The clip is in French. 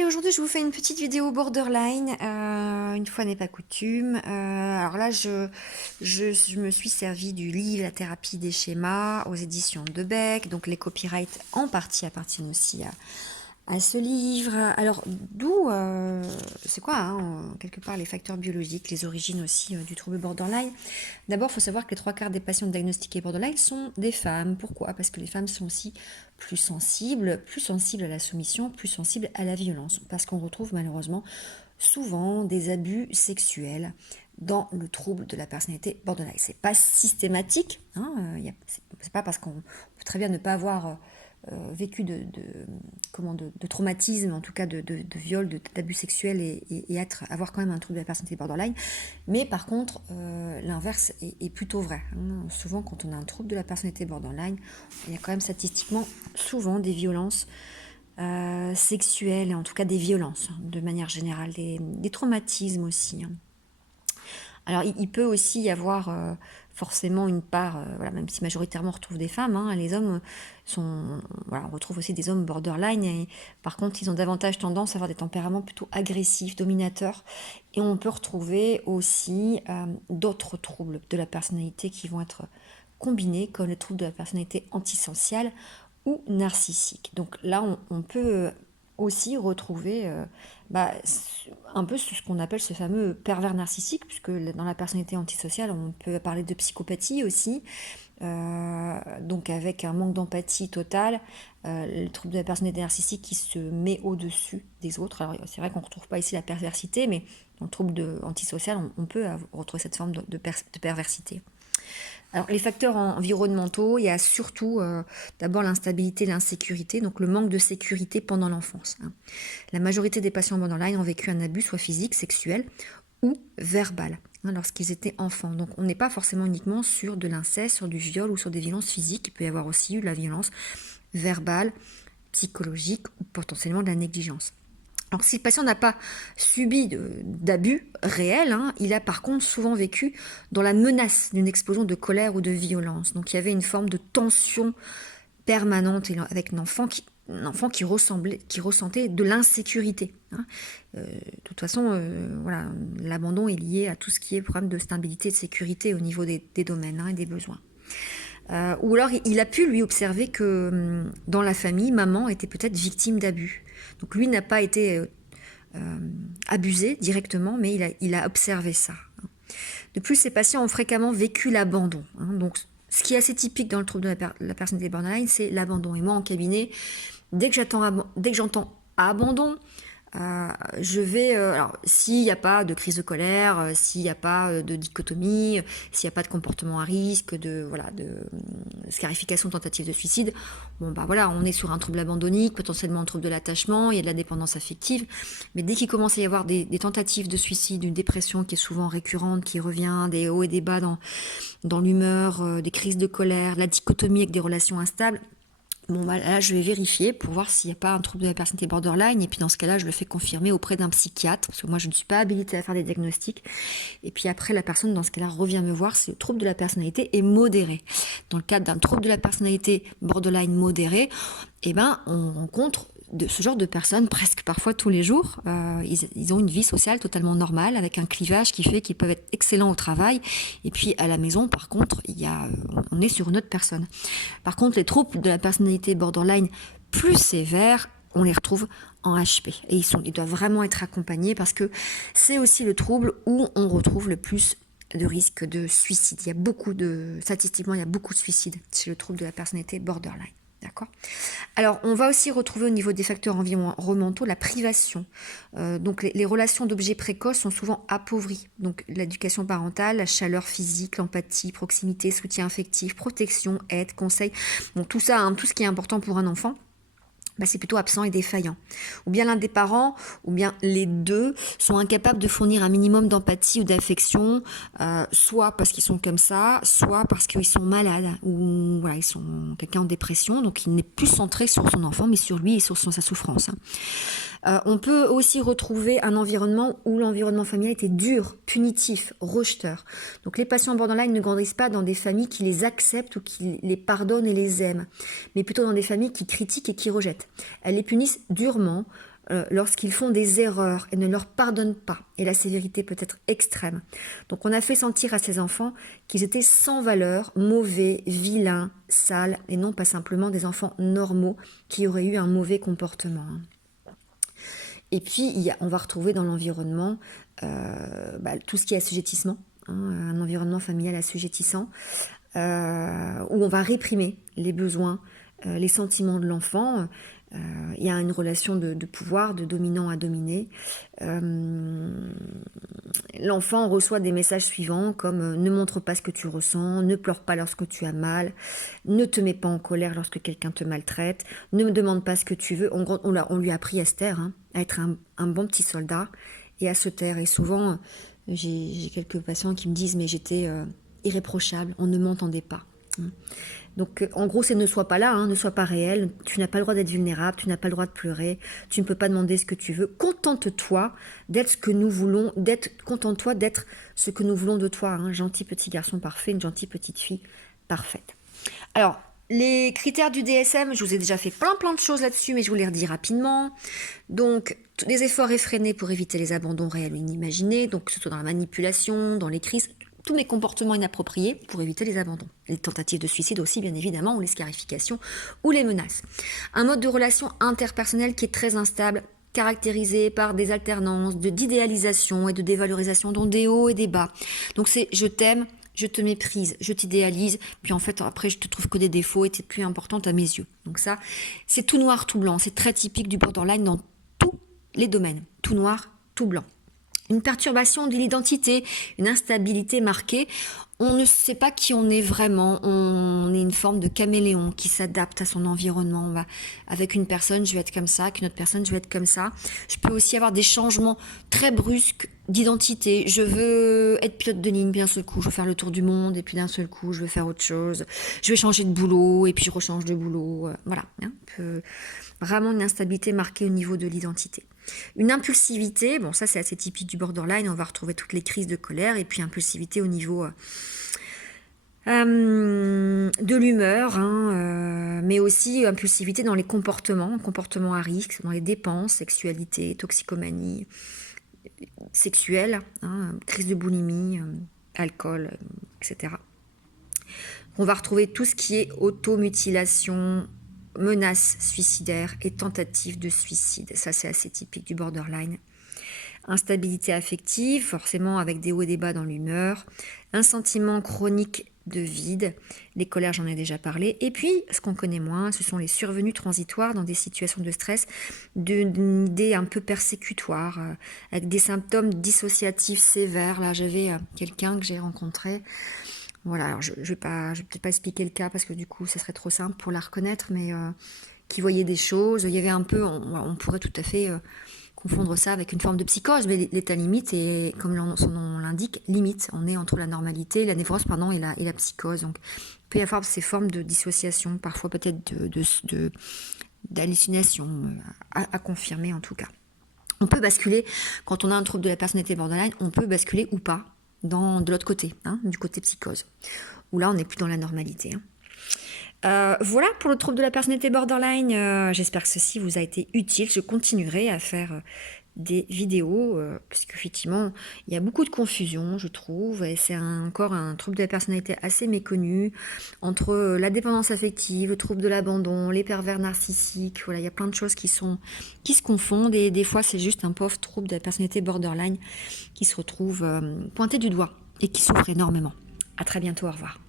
Allez, aujourd'hui, je vous fais une petite vidéo borderline. Une fois n'est pas coutume. Alors là, je me suis servi du livre La thérapie des schémas aux éditions de Beck. Donc, les copyrights en partie appartiennent aussi à ce livre. Alors, d'où, c'est quoi, quelque part, les facteurs biologiques, les origines aussi du trouble borderline. D'abord, il faut savoir que les trois quarts des patients diagnostiqués borderline sont des femmes. Pourquoi? Parce que les femmes sont aussi plus sensibles à la soumission, plus sensibles à la violence. Parce qu'on retrouve malheureusement souvent des abus sexuels dans le trouble de la personnalité borderline. C'est pas systématique, c'est pas parce qu'on peut très bien ne pas avoir vécu de traumatisme, en tout cas de viol, d'abus sexuels et avoir quand même un trouble de la personnalité borderline. Mais par contre, l'inverse est plutôt vrai. Souvent, quand on a un trouble de la personnalité borderline, il y a quand même statistiquement souvent des violences sexuelles, et en tout cas des violences, de manière générale, des traumatismes aussi. Alors, il peut aussi y avoir forcément une part, même si majoritairement on retrouve des femmes, les hommes on retrouve aussi des hommes borderline, et par contre, ils ont davantage tendance à avoir des tempéraments plutôt agressifs, dominateurs, et on peut retrouver aussi d'autres troubles de la personnalité qui vont être combinés, comme le trouble de la personnalité antisociale ou narcissique. Donc là, on peut aussi retrouver un peu ce qu'on appelle ce fameux pervers narcissique, puisque dans la personnalité antisociale, on peut parler de psychopathie aussi, donc avec un manque d'empathie totale, le trouble de la personnalité narcissique qui se met au-dessus des autres. Alors c'est vrai qu'on ne retrouve pas ici la perversité, mais dans le trouble antisocial, on peut retrouver cette forme de perversité. Alors, les facteurs environnementaux, il y a surtout d'abord l'instabilité, l'insécurité, donc le manque de sécurité pendant l'enfance. La majorité des patients borderline ont vécu un abus, soit physique, sexuel ou verbal, lorsqu'ils étaient enfants. Donc, on n'est pas forcément uniquement sur de l'inceste, sur du viol ou sur des violences physiques. Il peut y avoir aussi eu de la violence verbale, psychologique ou potentiellement de la négligence. Alors, si le patient n'a pas subi d'abus réels, il a par contre souvent vécu dans la menace d'une explosion de colère ou de violence. Donc, il y avait une forme de tension permanente avec un enfant qui ressentait de l'insécurité. De toute façon, l'abandon est lié à tout ce qui est problème de stabilité et de sécurité au niveau des domaines et des besoins. Ou alors il a pu lui observer que dans la famille, maman était peut-être victime d'abus. Donc lui n'a pas été abusé directement, mais il a observé ça. De plus, ces patients ont fréquemment vécu l'abandon. Donc ce qui est assez typique dans le trouble de la personnalité borderline, c'est l'abandon. Et moi en cabinet, dès que j'entends abandon, je vais, alors s'il n'y a pas de crise de colère, s'il n'y a pas de dichotomie, s'il n'y a pas de comportement à risque, de scarification, tentative de suicide, on est sur un trouble abandonnique, potentiellement un trouble de l'attachement, il y a de la dépendance affective, mais dès qu'il commence à y avoir des tentatives de suicide, une dépression qui est souvent récurrente, qui revient, des hauts et des bas dans l'humeur, des crises de colère, la dichotomie avec des relations instables, là, je vais vérifier pour voir s'il n'y a pas un trouble de la personnalité borderline. Et puis, dans ce cas-là, je le fais confirmer auprès d'un psychiatre. Parce que moi, je ne suis pas habilitée à faire des diagnostics. Et puis après, la personne, dans ce cas-là, revient me voir si le trouble de la personnalité est modéré. Dans le cadre d'un trouble de la personnalité borderline modéré, on rencontre de ce genre de personnes presque parfois tous les jours. Ils ont une vie sociale totalement normale avec un clivage qui fait qu'ils peuvent être excellents au travail, et puis à la maison par contre on est sur une autre personne. Par contre, les troubles de la personnalité borderline plus sévères, on les retrouve en HP et ils doivent vraiment être accompagnés parce que c'est aussi le trouble où on retrouve le plus de risques de suicide. Statistiquement, il y a beaucoup de suicides chez le trouble de la personnalité borderline. D'accord. Alors, on va aussi retrouver au niveau des facteurs environnementaux la privation. Donc, les relations d'objets précoces sont souvent appauvries. Donc, l'éducation parentale, la chaleur physique, l'empathie, proximité, soutien affectif, protection, aide, conseil. Donc, tout ça, tout ce qui est important pour un enfant, c'est plutôt absent et défaillant. Ou bien l'un des parents, ou bien les deux, sont incapables de fournir un minimum d'empathie ou d'affection, soit parce qu'ils sont comme ça, soit parce qu'ils sont malades, ou ils sont quelqu'un en dépression, donc il n'est plus centré sur son enfant, mais sur lui et sur sa souffrance. On peut aussi retrouver un environnement où l'environnement familial était dur, punitif, rejeteur. Donc les patients borderline ne grandissent pas dans des familles qui les acceptent ou qui les pardonnent et les aiment, mais plutôt dans des familles qui critiquent et qui rejettent. Elles les punissent durement, lorsqu'ils font des erreurs et ne leur pardonnent pas. Et la sévérité peut être extrême. Donc on a fait sentir à ces enfants qu'ils étaient sans valeur, mauvais, vilains, sales, et non pas simplement des enfants normaux qui auraient eu un mauvais comportement. Et puis on va retrouver dans l'environnement tout ce qui est assujettissement, un environnement familial assujettissant, où on va réprimer les besoins, les sentiments de l'enfant. Il y a une relation de pouvoir, de dominant à dominé. L'enfant reçoit des messages suivants comme ne montre pas ce que tu ressens, ne pleure pas lorsque tu as mal, ne te mets pas en colère lorsque quelqu'un te maltraite, ne me demande pas ce que tu veux. On lui a appris à se taire, à être un bon petit soldat et à se taire. Et souvent, j'ai quelques patients qui me disent mais j'étais irréprochable, on ne m'entendait pas. Donc en gros c'est ne sois pas là, ne sois pas réel, tu n'as pas le droit d'être vulnérable, tu n'as pas le droit de pleurer, tu ne peux pas demander ce que tu veux, contente-toi d'être ce que nous voulons, contente-toi d'être ce que nous voulons de toi, un gentil petit garçon parfait, une gentille petite fille parfaite. Alors les critères du DSM, je vous ai déjà fait plein de choses là-dessus, mais je vous les redis rapidement. Donc des efforts effrénés pour éviter les abandons réels ou inimaginés, donc que ce soit dans la manipulation, dans les crises, tous mes comportements inappropriés pour éviter les abandons. Les tentatives de suicide aussi, bien évidemment, ou les scarifications, ou les menaces. Un mode de relation interpersonnelle qui est très instable, caractérisé par des alternances d'idéalisation et de dévalorisation, dont des hauts et des bas. Donc c'est je t'aime, je te méprise, je t'idéalise, puis en fait après je te trouve que des défauts et t'es plus importante à mes yeux. Donc ça, c'est tout noir, tout blanc. C'est très typique du borderline dans tous les domaines. Tout noir, tout blanc. Une perturbation de l'identité, une instabilité marquée. On ne sait pas qui on est vraiment. On est une forme de caméléon qui s'adapte à son environnement. Avec une personne, je vais être comme ça. Avec une autre personne, je vais être comme ça. Je peux aussi avoir des changements très brusques d'identité. Je veux être pilote de ligne, puis d'un seul coup, je veux faire le tour du monde, et puis d'un seul coup, je veux faire autre chose. Je vais changer de boulot, et puis je rechange de boulot. Voilà. Vraiment une instabilité marquée au niveau de l'identité. Une impulsivité, bon ça c'est assez typique du borderline, on va retrouver toutes les crises de colère, et puis impulsivité au niveau de l'humeur, mais aussi impulsivité dans les comportements à risque, dans les dépenses, sexualité, toxicomanie sexuelle, crise de boulimie, alcool, etc. On va retrouver tout ce qui est automutilation, menaces suicidaires et tentatives de suicide. Ça, c'est assez typique du borderline. Instabilité affective, forcément avec des hauts et des bas dans l'humeur. Un sentiment chronique de vide. Les colères, j'en ai déjà parlé. Et puis, ce qu'on connaît moins, ce sont les survenus transitoires dans des situations de stress, d'une idée un peu persécutoire, avec des symptômes dissociatifs sévères. Là, j'avais quelqu'un que j'ai rencontré. Voilà, alors je vais peut-être pas expliquer le cas parce que du coup, ça serait trop simple pour la reconnaître, mais qui voyait des choses. Il y avait un peu, on pourrait tout à fait confondre ça avec une forme de psychose, mais l'état limite est, comme son nom l'indique, limite. On est entre la normalité, la névrose, pardon, et la psychose. Donc, il peut y avoir ces formes de dissociation, parfois peut-être d'hallucination, à confirmer en tout cas. On peut basculer, quand on a un trouble de la personnalité borderline, on peut basculer ou pas de l'autre côté, du côté psychose, où là on n'est plus dans la normalité. Voilà pour le trouble de la personnalité borderline. J'espère que ceci vous a été utile. Je continuerai à faire des vidéos parce qu'effectivement il y a beaucoup de confusion, je trouve, et c'est encore un trouble de la personnalité assez méconnu entre la dépendance affective, le trouble de l'abandon, les pervers narcissiques. Voilà, il y a plein de choses qui se confondent, et des fois c'est juste un pauvre trouble de la personnalité borderline qui se retrouve pointé du doigt et qui souffre énormément. À très bientôt, au revoir.